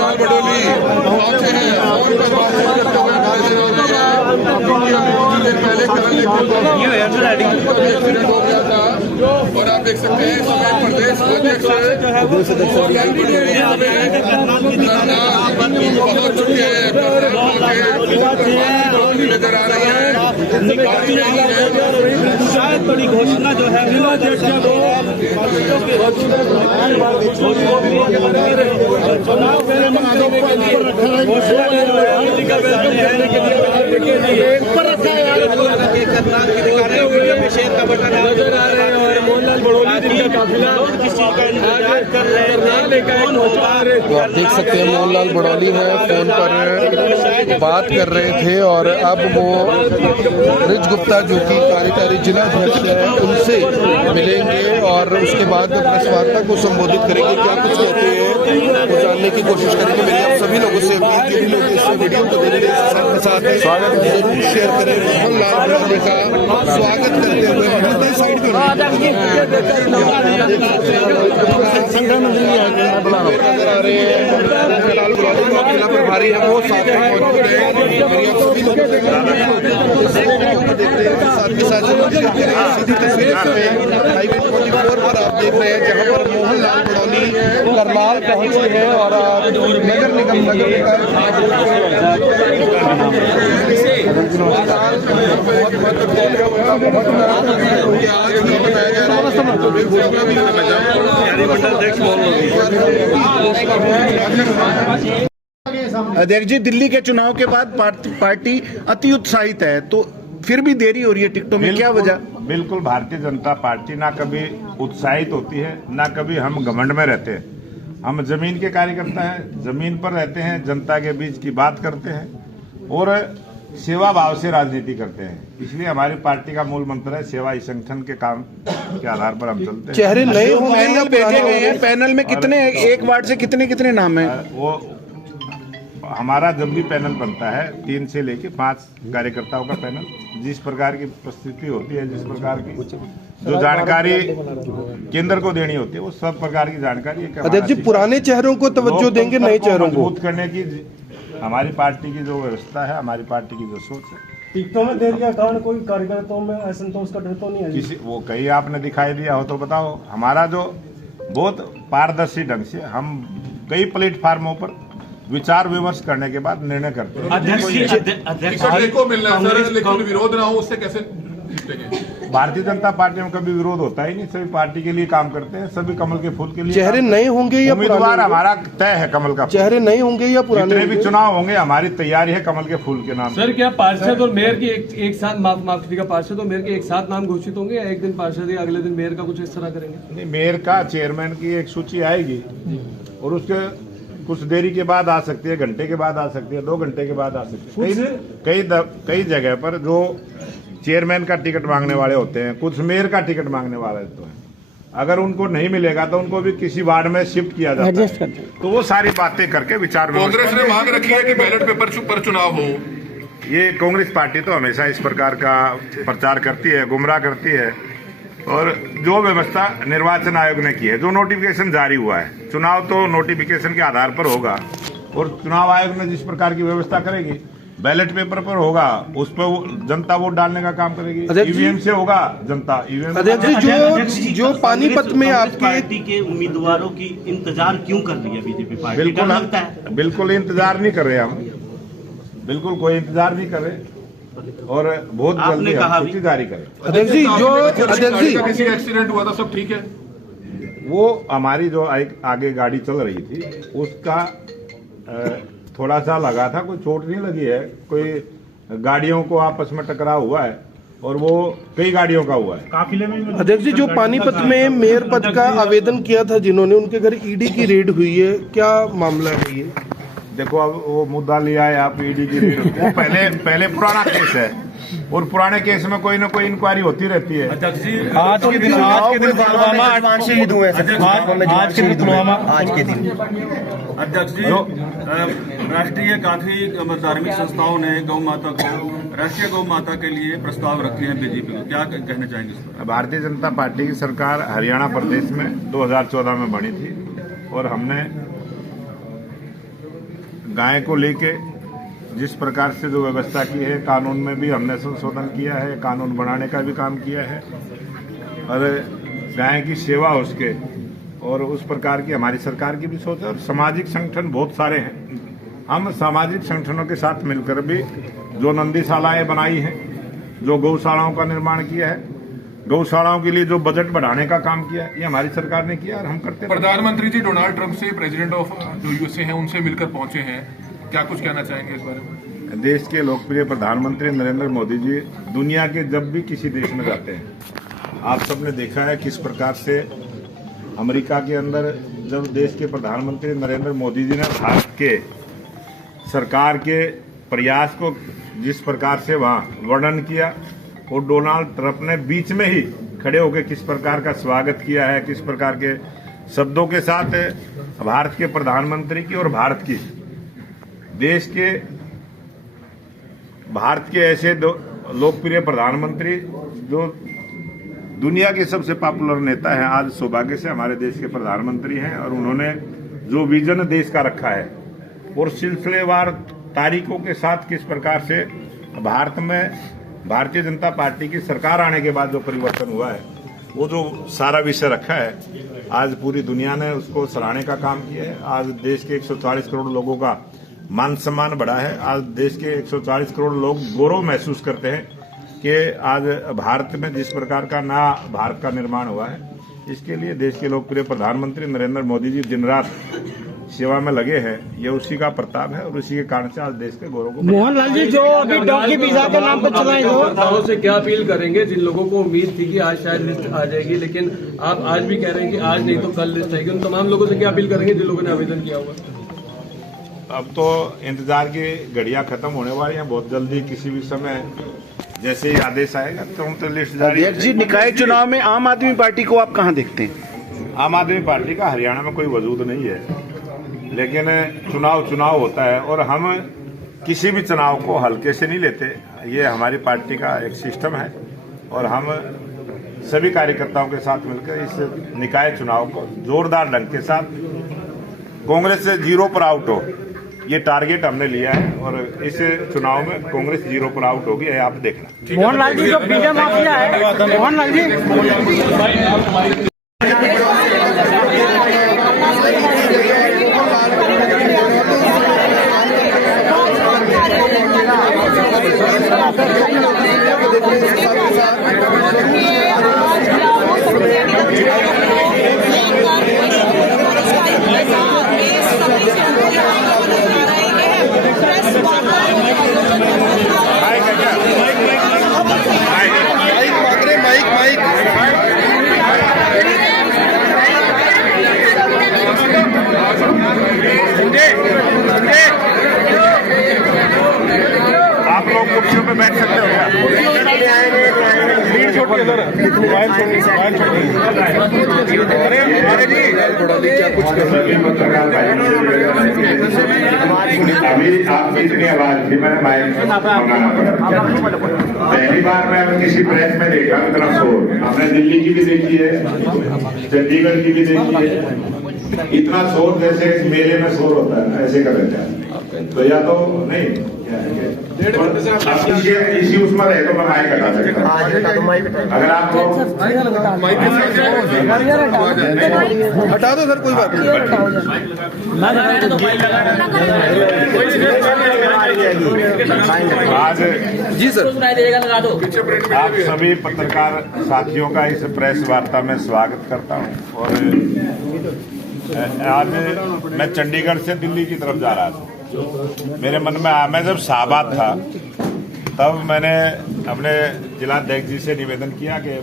लाल बडोली पहुंचे हैं और पहले एक्सीडेंट हो गया था और आप देख सकते हैं समय प्रदेश अध्यक्ष लाल बडोली पहुंच चुके हैं। नजर आ रही है शायद बड़ी घोषणा जो है तो आप देख सकते हैं मोहनलाल बड़ौली है, फोन पर बात कर रहे थे और अब वो रिच गुप्ता जो कि कार्यकारी जिला अध्यक्ष है उनसे मिलेंगे और उसके बाद प्रेस वार्ता को संबोधित करेंगे। क्या कुछ कहते हैं वो जानने की कोशिश करेंगे। मेरी आप सभी लोगों से अपील की लोग इस वीडियो को देखने के साथ स्वागत जरूर शेयर करें। मोहनलाल बड़ौली का स्वागत करते हुए साइड प्रभारी है वो साथ में मौजूद है। सीधी तस्वीर हाईवे 44 पर आप देख रहे हैं जहां पर मोहनलाल बड़ौली करनाल पहुंचे हैं और नगर निगम बहुत महत्वपूर्ण अध्यक्ष जी, दिल्ली के चुनाव के बाद पार्टी अति उत्साहित है, तो फिर भी देरी हो रही है टिकटों में, क्या वजह? बिल्कुल, भारतीय जनता पार्टी ना कभी उत्साहित होती है ना कभी हम घमंड में रहते हैं। हम जमीन के कार्यकर्ता हैं, जमीन पर रहते हैं, जनता के बीच की बात करते हैं और सेवा भाव से राजनीति करते हैं। इसलिए हमारी पार्टी का मूल मंत्र है सेवा ही संगठन के काम के आधार पर हम चलते हैं। चेहरे नए पैनल भेजे गए हैं, पैनल में कितने, एक वार्ड से कितने कितने नाम हैं? वो हमारा जब भी पैनल बनता है 3 से लेके 5 कार्यकर्ताओं का पैनल, जिस प्रकार की परिस्थिति होती है, जिस प्रकार की जो जानकारी केंद्र को देनी होती है, वो सब प्रकार की जानकारी। अध्यक्ष जी, पुराने चेहरों को तवज्जो देंगे, नए चेहरों को मजबूत करने की हमारी पार्टी की जो व्यवस्था है, हमारी पार्टी की जो सोच है। टिकटों में देरी का कारण कोई कार्यकर्ताओं में असंतोष का डर तो नहीं है? किसी वो कहीं आपने दिखाई दिया हो तो बताओ। हमारा जो बहुत पारदर्शी ढंग से हम कई प्लेटफार्मों पर विचार विमर्श करने के बाद निर्णय करते हैं। विरोध ना हो उससे कैसे? भारतीय जनता पार्टी में कभी विरोध होता ही नहीं, सभी पार्टी के लिए काम करते हैं, सभी कमल के फूल के लिए। चेहरे नए होंगे या उम्मीदवार हमारा तय है कमल का। चेहरे नए होंगे या पुराने? जितने भी चुनाव होंगे हमारी तैयारी है कमल के फूल के नाम। सर, क्या पार्षद और मेयर की एक साथ माफी का पार्षद और मेयर के एक साथ नाम घोषित होंगे या एक दिन पार्षद या अगले दिन मेयर का कुछ इस तरह करेंगे? नहीं, मेयर का चेयरमैन की एक सूची आएगी और उसके कुछ देरी के बाद आ सकती है, घंटे के बाद आ सकती है, 2 घंटे के बाद आ सकती है। कई जगह पर जो चेयरमैन का टिकट मांगने वाले होते हैं, कुछ मेयर का टिकट मांगने वाले होते हैं, अगर उनको नहीं मिलेगा तो उनको भी किसी वार्ड में शिफ्ट किया जाता है। तो वो सारी बातें करके विचार कांग्रेस ने मांग रखी है कि बैलेट पेपर पर चुनाव हो। ये कांग्रेस पार्टी तो हमेशा इस प्रकार का प्रचार करती है, गुमराह करती है और जो व्यवस्था निर्वाचन आयोग ने की है, जो नोटिफिकेशन जारी हुआ है, चुनाव तो नोटिफिकेशन के आधार पर होगा और चुनाव आयोग ने जिस प्रकार की व्यवस्था करेगी, बैलेट पेपर पर होगा, उस पर जनता वोट डालने का काम करेगी। ईवीएम से होगा जनता ईवीएम। अध्यक्ष जी, जो पानीपत में आपकी पार्टी के उम्मीदवारों की इंतजार क्यों कर रही है बीजेपी पार्टी? बिल्कुल इंतजार नहीं कर रहे हम, बिल्कुल कोई इंतजार नहीं कर रहे और बहुत जल्दी सूची जारी करें। अध्यक्ष जी, किसी एक्सीडेंट हुआ था, सब ठीक है? वो हमारी जो आगे गाड़ी चल रही थी उसका थोड़ा सा लगा था, कोई चोट नहीं लगी है, कोई गाड़ियों को आपस में टकराव हुआ है और वो कई गाड़ियों का हुआ है। अध्यक्ष जी, जो पानीपत में मेयर पद का आवेदन किया था जिन्होंने, उनके घर ईडी की रेड हुई है, क्या मामला है ये? देखो, अब वो मुद्दा लिया है आप ईडी की रेड, वो पहले पुराना केस है और पुराने केस में कोई ना कोई इंक्वायरी होती रहती है। आज के दिन पुलवामा शहीद हुए। आज के दिन अध्यक्ष जी, राष्ट्रीय काफी धार्मिक संस्थाओं ने गौ माता को राष्ट्रीय गौ माता के लिए प्रस्ताव रखे हैं बीजेपी को, क्या कहना चाहेंगे इस पर? भारतीय जनता पार्टी की सरकार हरियाणा प्रदेश में 2014 में बनी थी और हमने गाय को लेके जिस प्रकार से जो व्यवस्था की है, कानून में भी हमने संशोधन किया है, कानून बनाने का भी काम किया है और गाय की सेवा उसके और उस प्रकार की हमारी सरकार की भी सोच है। और सामाजिक संगठन बहुत सारे हैं, हम सामाजिक संगठनों के साथ मिलकर भी जो नंदीशालाएं बनाई हैं, जो गौशालाओं का निर्माण किया है, गौशालाओं के लिए जो बजट बढ़ाने का काम किया है, ये हमारी सरकार ने किया और हम करते हैं। प्रधानमंत्री जी डोनाल्ड ट्रंप से प्रेसिडेंट ऑफ जो यूएसए हैं उनसे मिलकर पहुंचे हैं, क्या कुछ कहना चाहेंगे इस बारे में? देश के लोकप्रिय प्रधानमंत्री नरेंद्र मोदी जी दुनिया के जब भी किसी देश में जाते हैं, आप सबने देखा है किस प्रकार से अमेरिका के अंदर जब देश के प्रधानमंत्री नरेंद्र मोदी जी ने भारत के सरकार के प्रयास को जिस प्रकार से वहां वर्णन किया और डोनाल्ड ट्रंप ने बीच में ही खड़े होकर किस प्रकार का स्वागत किया है, किस प्रकार के शब्दों के साथ भारत के प्रधानमंत्री की और भारत की देश के भारत के ऐसे दो लोकप्रिय प्रधानमंत्री जो दुनिया के सबसे पॉपुलर नेता हैं, आज सौभाग्य से हमारे देश के प्रधानमंत्री हैं और उन्होंने जो विजन देश का रखा है और सिलसिलेवार तारीखों के साथ किस प्रकार से भारत में भारतीय जनता पार्टी की सरकार आने के बाद जो परिवर्तन हुआ है, वो जो सारा विषय रखा है, आज पूरी दुनिया ने उसको सराहने का काम किया है। आज देश के 140 करोड़ लोगों का मान सम्मान बढ़ा है। आज देश के 140 करोड़ लोग गौरव महसूस करते हैं कि आज भारत में जिस प्रकार का नया भारत का निर्माण हुआ है, इसके लिए देश के लोकप्रिय प्रधानमंत्री नरेंद्र मोदी जी दिन रात सेवा में लगे हैं। ये उसी का प्रताप है और उसी के कारण से आज देश के गौरव को। मोहनलाल जी, जो अभी डॉगी पिज्जा के नाम पर चलाए नेताओं से क्या अपील करेंगे जिन लोगों को उम्मीद थी कि आज शायद लिस्ट आ जाएगी, लेकिन आप आज भी कह रहे हैं कि आज नहीं तो कल लिस्ट आएगी, उन तमाम लोगों से क्या अपील करेंगे जिन लोगों ने आवेदन किया हुआ? अब तो इंतजार की घड़ियां खत्म होने वाली हैं, बहुत जल्दी किसी भी समय जैसे ही आदेश आएगा तो लिस्ट जारी। अध्यक्ष जी, निकाय चुनाव में आम आदमी पार्टी को आप कहां देखते हैं? आम आदमी पार्टी का हरियाणा में कोई वजूद नहीं है, लेकिन चुनाव होता है और हम किसी भी चुनाव को हल्के से नहीं लेते। ये हमारी पार्टी का एक सिस्टम है और हम सभी कार्यकर्ताओं के साथ मिलकर इस निकाय चुनाव को जोरदार ढंग के साथ कांग्रेस से 0 पर आउट हो, ये टारगेट हमने लिया है और इस चुनाव में कांग्रेस 0 पर आउट होगी, आप देखना। मोहनलाल जी, जो पिज्जा माफिया है, मोहनलाल जी आप लोग कुर्सियों पे बैठ सकते हो क्या? अभी आपकी इतनी आवाज थी, मैंने माइक मंगाना पड़ा। पहली बार मैं किसी प्रेस में देखा इतना शोर। हमने दिल्ली की भी देखी है, चंडीगढ़ की भी देखी है। इतना शोर जैसे मेले में शोर होता है, ऐसे कर देते हैं। तो या तो नहीं इसी उसमें रहे तो मैं माइक हटा सकता हूँ। अगर आप हटा दो सर, कोई बात नहीं। आज जी सर, आप सभी पत्रकार साथियों का इस प्रेस वार्ता में स्वागत करता हूं। और आज मैं चंडीगढ़ से दिल्ली की तरफ जा रहा था। मेरे मन में मैं जब शाहबाद था तब मैंने अपने जिलाध्यक्ष जी से निवेदन किया कि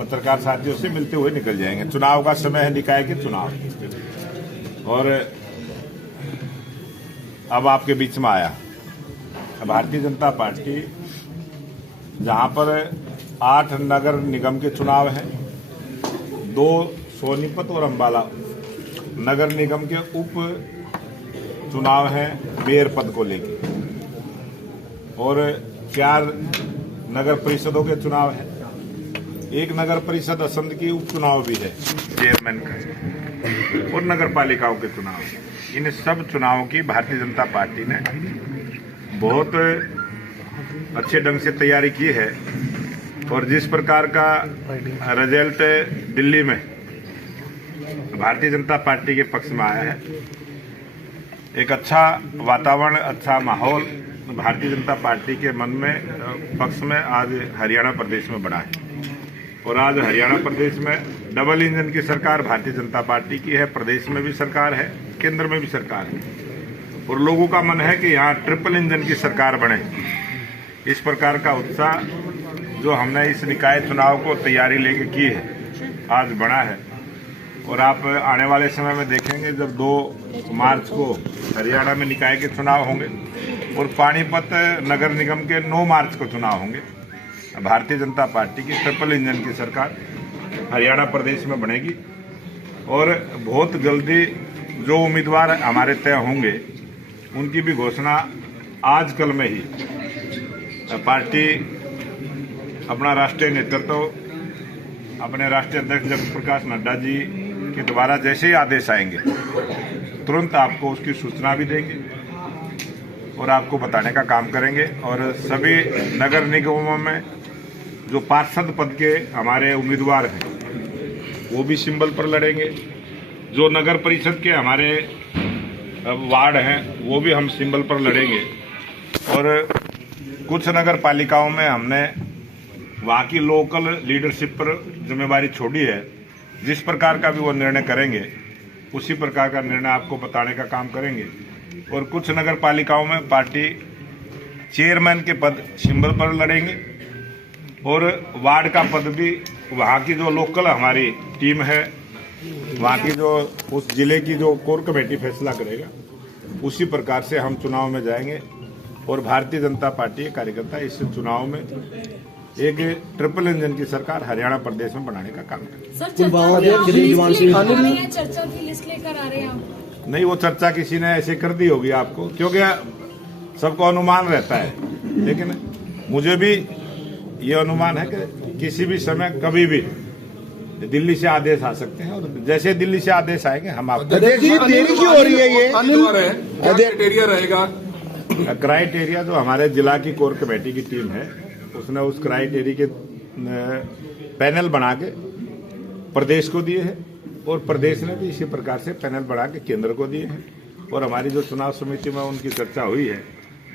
पत्रकार साथियों से मिलते हुए निकल जाएंगे, चुनाव का समय है, निकाय के चुनाव। और अब आपके बीच में आया भारतीय जनता पार्टी, जहां पर 8 नगर निगम के चुनाव हैं, 2 सोनीपत और अंबाला नगर निगम के उप चुनाव है मेयर पद को लेके और 4 नगर परिषदों के चुनाव है। एक नगर परिषद असंध की उपचुनाव भी है चेयरमैन का और नगर पालिकाओं के चुनाव है। इन सब चुनावों की भारतीय जनता पार्टी ने बहुत अच्छे ढंग से तैयारी की है और जिस प्रकार का रिजल्ट दिल्ली में भारतीय जनता पार्टी के पक्ष में आया है, एक अच्छा वातावरण, अच्छा माहौल भारतीय जनता पार्टी के मन में पक्ष में आज हरियाणा प्रदेश में बना है। और आज हरियाणा प्रदेश में डबल इंजन की सरकार भारतीय जनता पार्टी की है, प्रदेश में भी सरकार है, केंद्र में भी सरकार है और लोगों का मन है कि यहाँ ट्रिपल इंजन की सरकार बने। इस प्रकार का उत्साह जो हमने इस निकाय चुनाव को तैयारी लेके की है आज बना है। और आप आने वाले समय में देखेंगे जब 2 मार्च को हरियाणा में निकाय के चुनाव होंगे और पानीपत नगर निगम के 9 मार्च को चुनाव होंगे, भारतीय जनता पार्टी की ट्रिपल इंजन की सरकार हरियाणा प्रदेश में बनेगी। और बहुत जल्दी जो उम्मीदवार हमारे तय होंगे उनकी भी घोषणा आज कल में ही पार्टी अपना राष्ट्रीय नेतृत्व अपने राष्ट्रीय अध्यक्ष जगत प्रकाश नड्डा जी के द्वारा जैसे ही आदेश आएंगे तुरंत आपको उसकी सूचना भी देंगे और आपको बताने का काम करेंगे। और सभी नगर निगमों में जो पार्षद पद के हमारे उम्मीदवार हैं वो भी सिंबल पर लड़ेंगे। जो नगर परिषद के हमारे वार्ड हैं वो भी हम सिंबल पर लड़ेंगे। और कुछ नगर पालिकाओं में हमने वहाँ की लोकल लीडरशिप पर जिम्मेवारी छोड़ी है। जिस प्रकार का भी वो निर्णय करेंगे उसी प्रकार का निर्णय आपको बताने का काम करेंगे। और कुछ नगर पालिकाओं में पार्टी चेयरमैन के पद सिंबल पर लड़ेंगे और वार्ड का पद भी वहाँ की जो लोकल हमारी टीम है, वहाँ की जो उस जिले की जो कोर कमेटी फैसला करेगा उसी प्रकार से हम चुनाव में जाएंगे। और भारतीय जनता पार्टी के कार्यकर्ता इस चुनाव में एक ट्रिपल इंजन की सरकार हरियाणा प्रदेश में बनाने का काम करें। चर्चा की लिस्ट लेकर आ रहे हैं आप? नहीं, वो चर्चा किसी ने ऐसे कर दी होगी आपको, क्योंकि सबको अनुमान रहता है, लेकिन मुझे भी ये अनुमान है कि किसी भी समय कभी भी दिल्ली से आदेश आ सकते हैं और जैसे दिल्ली से आदेश आएंगे हम आपको। देरी क्यों हो रही है? ये क्राइटेरिया रहेगा, क्राइटेरिया जो हमारे जिला की कोर कमेटी की टीम है उसने उस क्राइटेरिया के पैनल बना के प्रदेश को दिए हैं और प्रदेश ने भी इसी प्रकार से पैनल बना के केंद्र को दिए हैं। और हमारी जो चुनाव समिति में उनकी चर्चा हुई है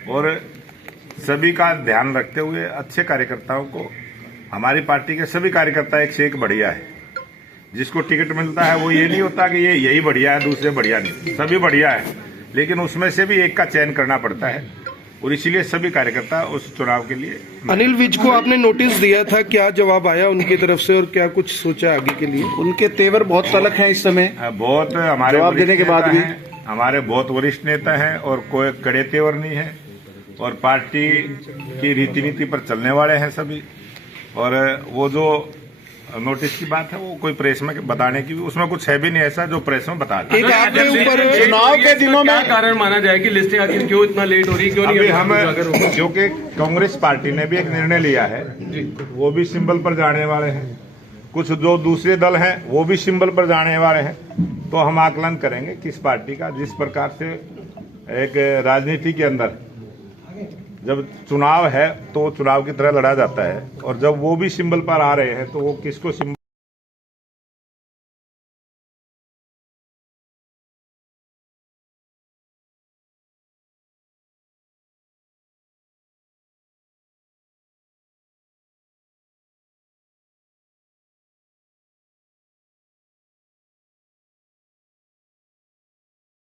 और सभी का ध्यान रखते हुए अच्छे कार्यकर्ताओं को, हमारी पार्टी के सभी कार्यकर्ता एक से एक बढ़िया है। जिसको टिकट मिलता है वो ये नहीं होता कि ये यही बढ़िया है दूसरे बढ़िया नहीं, सभी बढ़िया है, लेकिन उसमें से भी एक का चयन करना पड़ता है और इसीलिए सभी कार्यकर्ता उस चुनाव के लिए। अनिल विज को आपने नोटिस दिया था, क्या जवाब आया उनकी तरफ से और क्या कुछ सोचा आगे के लिए? उनके तेवर बहुत तलख हैं इस समय, बहुत हमारे जवाब देने के बाद भी हमारे बहुत वरिष्ठ नेता हैं और कोई कड़े तेवर नहीं है और पार्टी की रीति नीति पर चलने वाले हैं सभी। और वो जो नोटिस की बात है वो कोई प्रेस में बताने की, उसमें कुछ है भी नहीं ऐसा जो प्रेस में बता दे। चुनाव के दिनों में कारण माना जाए कि लिस्टें आखिर क्यों इतना लेट हो रही, क्यों नहीं? हम क्योंकि कांग्रेस पार्टी ने भी एक निर्णय लिया है, वो भी सिंबल पर जाने वाले हैं, कुछ जो दूसरे दल हैं वो भी सिंबल पर जाने वाले हैं। तो हम आकलन करेंगे किस पार्टी का, जिस प्रकार से एक राजनीति के अंदर जब चुनाव है तो चुनाव की तरह लड़ा जाता है और जब वो भी सिंबल पर आ रहे हैं तो वो किसको सिंबल